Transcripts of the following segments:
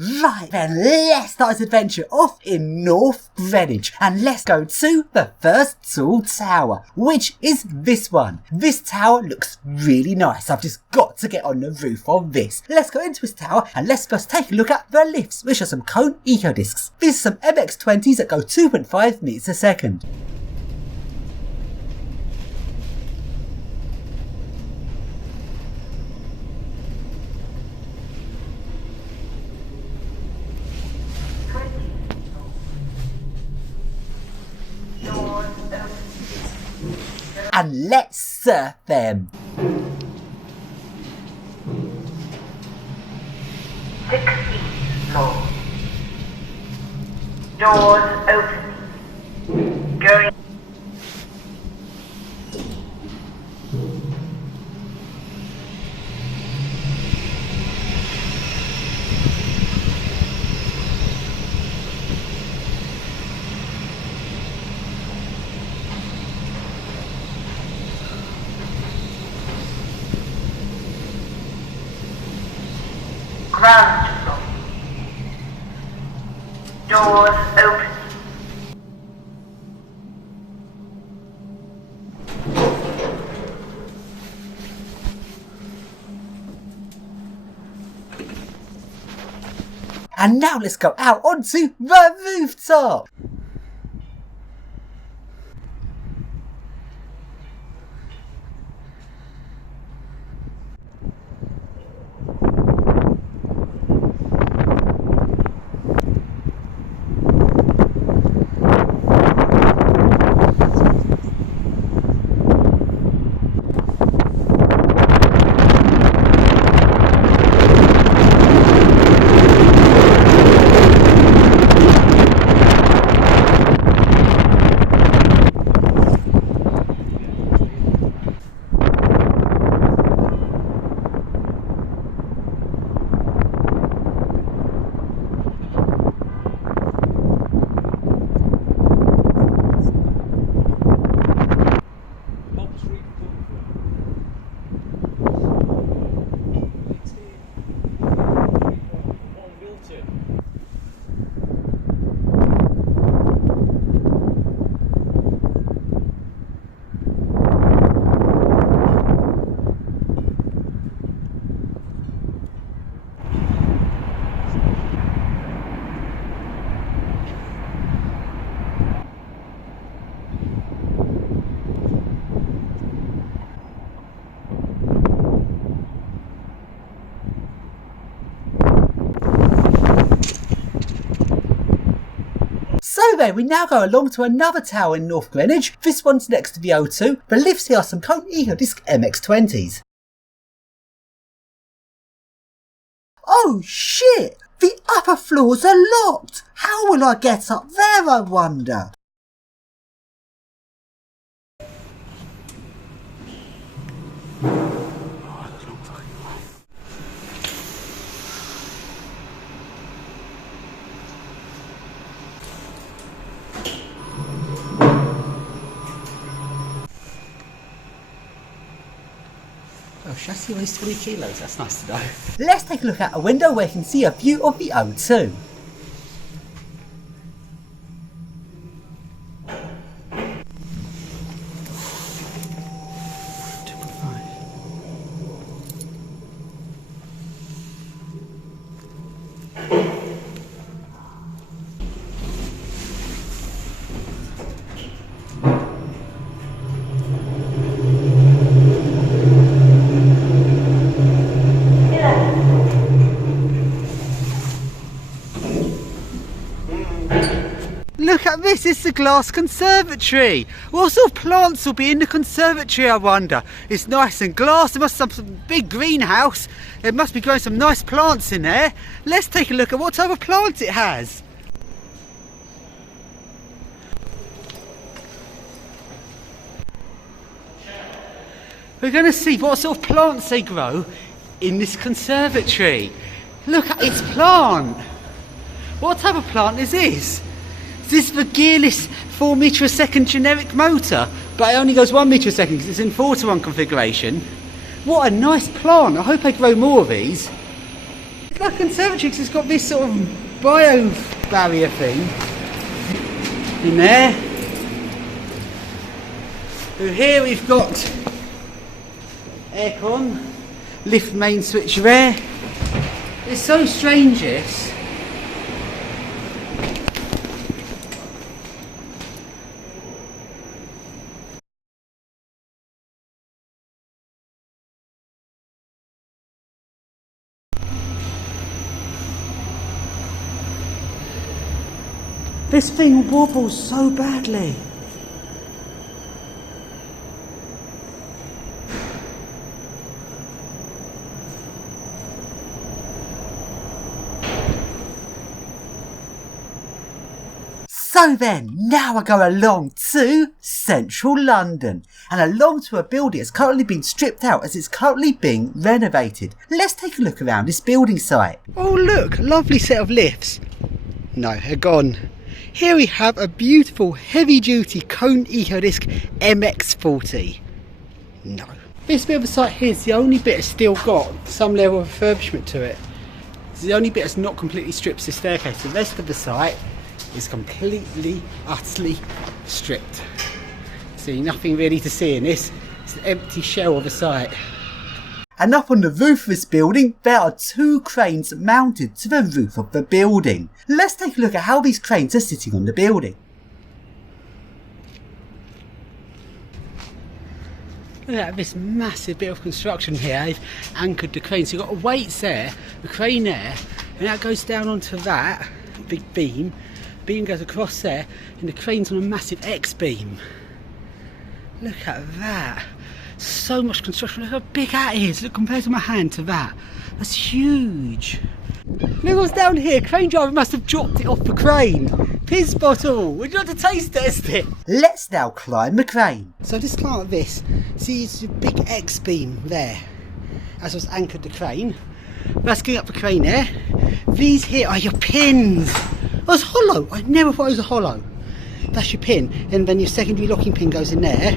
Right then, let's start this adventure off in North Greenwich and let's go to the first tall tower, which is this one. This tower looks really nice. I've just got to get on the roof of this. Let's go into this tower and let's first take a look at the lifts, which are some cone eco discs. These are some MX-20s that go 2.5 meters a second. And let's surf them. 16th floor. Doors open. Going. Ground floor. Doors open. And now let's go out onto the rooftop. So then, we now go along to another tower in North Greenwich. This one's next to the O2. The lifts here are some cone eco disc MX-20s. Oh shit! The upper floors are locked! How will I get up there, I wonder? Oh, chassis weighs 20 kilos, that's nice to know. Let's take a look out a window where you can see a view of the O2. Look at this, it's the glass conservatory. What sort of plants will be in the conservatory, I wonder? It's nice and glass, there must be some big greenhouse. It must be growing some nice plants in there. Let's take a look at what type of plant it has. We're going to see what sort of plants they grow in this conservatory. Look at its plant. What type of plant is this? This is the gearless 4 metre a second generic motor, but it only goes 1 metre a second because it's in 4:1 configuration. What a nice plant. I hope I grow more of these. like a conservatory 'cause it's got this sort of bio barrier thing in there. So here we've got aircon, lift main switch there. It's so strange this. This thing wobbles so badly. So then, now I go along to central London and along to a building that's currently been stripped out as it's currently being renovated. Let's take a look around this building site. Oh look, lovely set of lifts. No, they're gone. Here we have a beautiful heavy duty Cone EcoDisc MX40. No. This bit of the site here is the only bit that's still got some level of refurbishment to it. It's the only bit that's not completely stripped the staircase. The rest of the site is completely, utterly stripped. See, nothing really to see in this. It's an empty shell of a site. And up on the roof of this building, there are 2 cranes mounted to the roof of the building. Let's take a look at how these cranes are sitting on the building. Look at this massive bit of construction here. They've anchored the crane. So you've got weights there, the crane there, and that goes down onto that big beam. The beam goes across there, and the crane's on a massive X-beam. Look at that. So much construction. Look how big that is. Look, compared to my hand to that. That's huge. Look what's down here. Crane driver must have dropped it off the crane. Piss bottle. Would you like to taste test it? Let's now climb the crane. So just climb up this. See, it's a big X-beam there. As was anchored the crane. Let's get up the crane there. These here are your pins. Oh, it's hollow. I never thought it was a hollow. That's your pin. And then your secondary locking pin goes in there.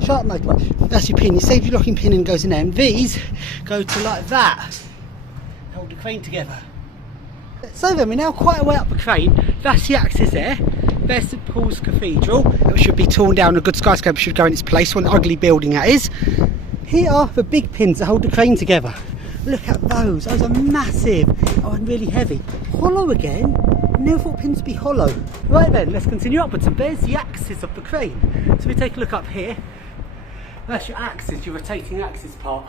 Sharp motorbike. That's your pin. Your secondary locking pin and goes in there. And these go to like that. Hold the crane together. So then we're now quite a way up the crane. That's the axis there. There's St Paul's Cathedral. It should be torn down. A good skyscraper should go in its place. What an ugly building that is. Here are the big pins that hold the crane together. Look at those. Those are massive. Oh, and really heavy. Hollow again. Never thought pins would be hollow. Right then, let's continue upwards. And there's the axis of the crane. So we take a look up here. That's your axis, your rotating axis part.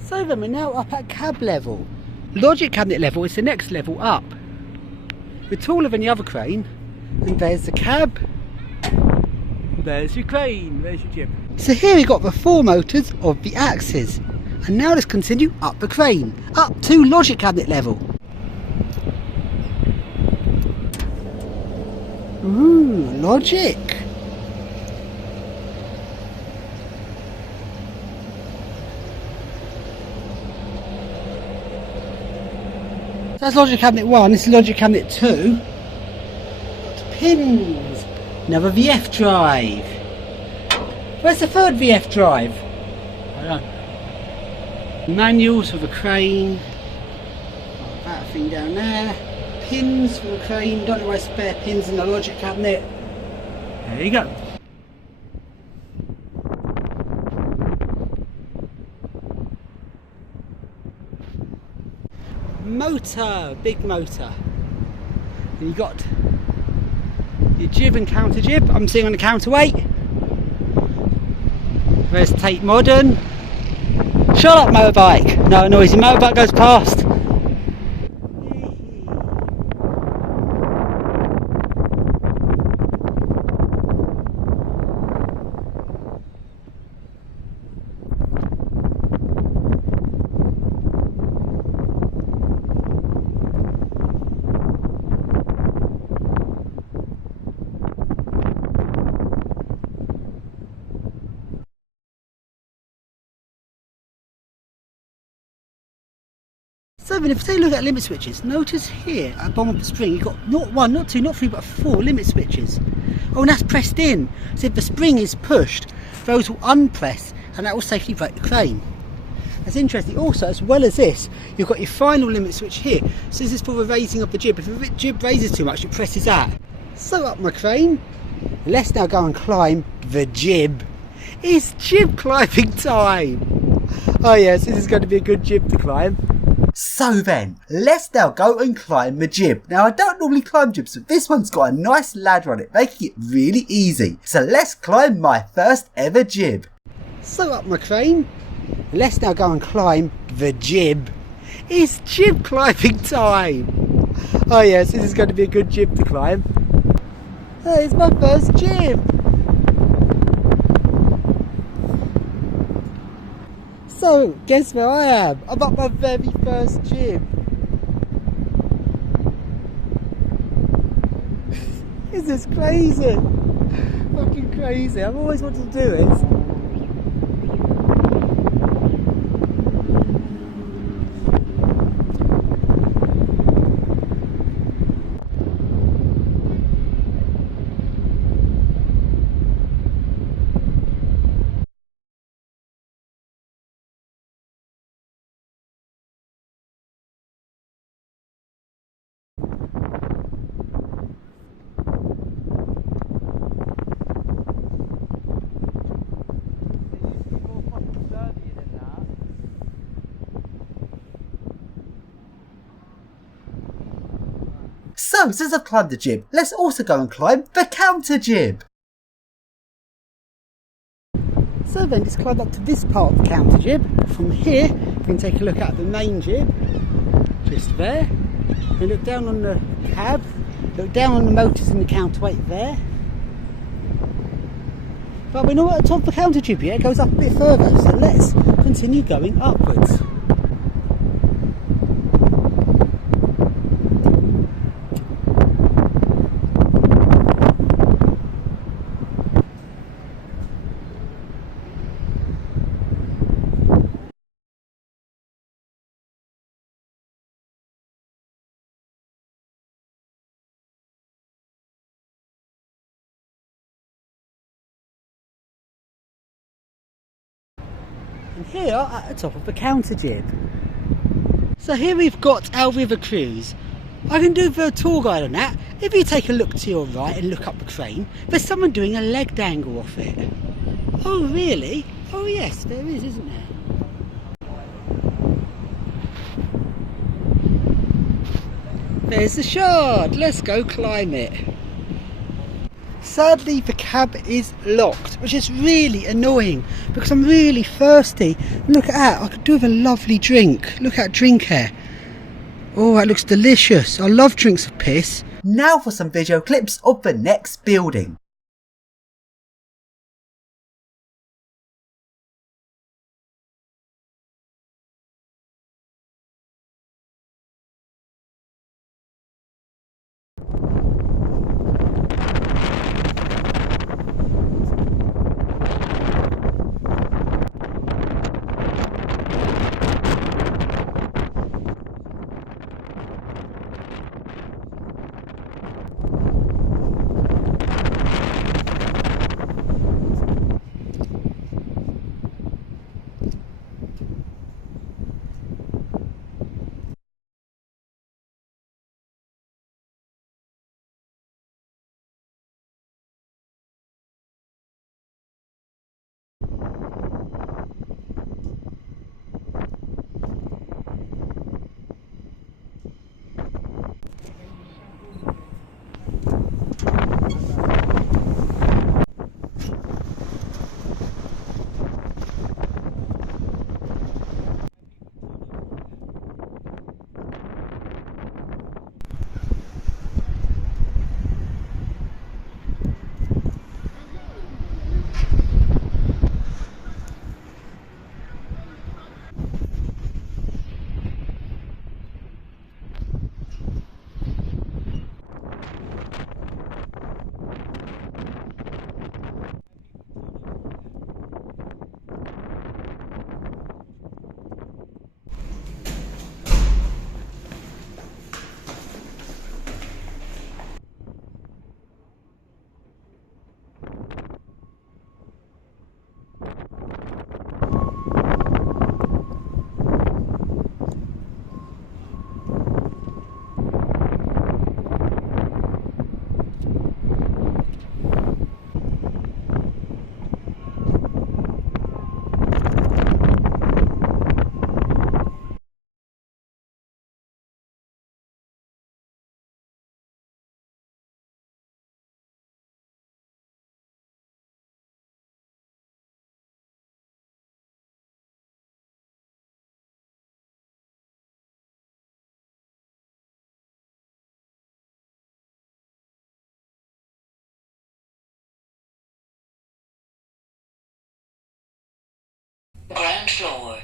So then we're now up at cab level. Logic cabinet level is the next level up. We're taller than the other crane. And there's the cab. There's your crane. There's your jib. So here we've got the 4 motors of the axis. And now let's continue up the crane. Up to logic cabinet level. Ooh, logic. So that's logic cabinet 1, this is logic cabinet 2. Got pins. Another VF drive. Where's the third VF drive? I don't know. Manuals for the crane. Got that thing down there. Pins for the crane. Don't know where spare pins in the logic cabinet. There you go. Motor, big motor. And you got your jib and counter jib. I'm sitting on the counterweight. There's Tate Modern. Shut up, motorbike. No noisy motorbike goes past. So then if we take a look at limit switches, notice here at the bottom of the spring you've got not 1, not 2, not 3 but 4 limit switches. Oh, and that's pressed in. So if the spring is pushed, those will unpress and that will safely break the crane. That's interesting. Also, as well as this, you've got your final limit switch here. So this is for the raising of the jib. If the jib raises too much, it presses that. So up my crane. Let's now go and climb the jib. It's jib climbing time. Oh yes, this is going to be a good jib to climb. So then, let's now go and climb the jib. Now I don't normally climb jibs, but this one's got a nice ladder on it, making it really easy. So let's climb my first ever jib. So up my crane. Let's now go and climb the jib. It's jib climbing time. Oh yes, this is going to be a good jib to climb. Hey, it's my first jib. So, guess where I am? I'm up my very first jib. This is crazy. Fucking crazy. I've always wanted to do it. So, since I've climbed the jib, let's also go and climb the counter jib. So then, let's climb up to this part of the counter jib. From here, we can take a look at the main jib, just there. We look down on the cab, look down on the motors and the counterweight there. But we're not at the top of the counter jib yet, it goes up a bit further, so let's continue going upwards. And here at the top of the counter jib. So here we've got our river cruise. I can do the tour guide on that. If you take a look to your right and look up the crane, there's someone doing a leg dangle off it. Oh really? Oh yes, there is, isn't there? There's the shard. Let's go climb it. Sadly, the cab is locked, which is really annoying because I'm really thirsty. Look at that, I could do with a lovely drink. Look at that drink here. Oh, that looks delicious. I love drinks of piss. Now for some video clips of the next building. second floor.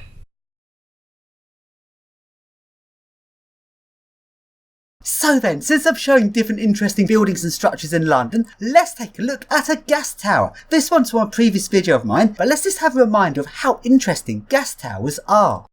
So then, since I've shown different interesting buildings and structures in London, let's take a look at a gas tower. This one's from a previous video of mine, but let's just have a reminder of how interesting gas towers are.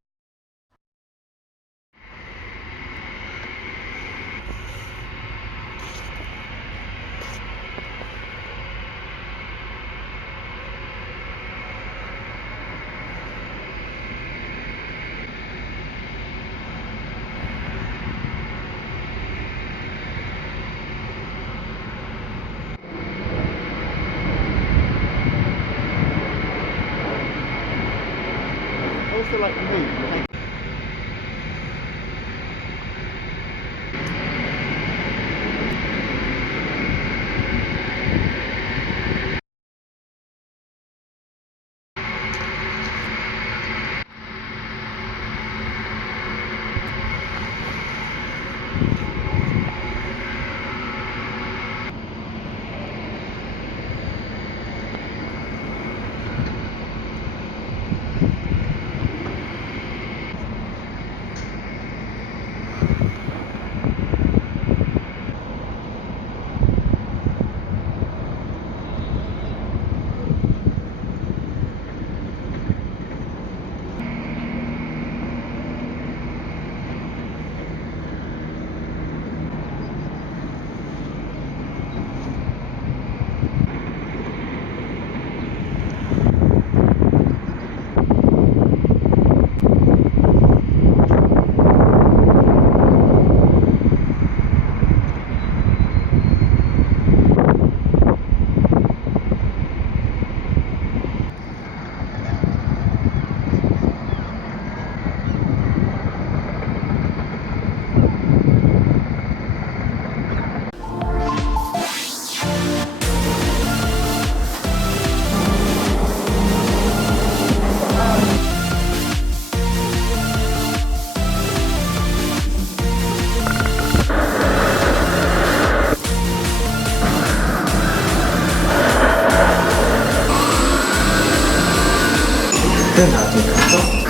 Also like the moon. Then I'll take a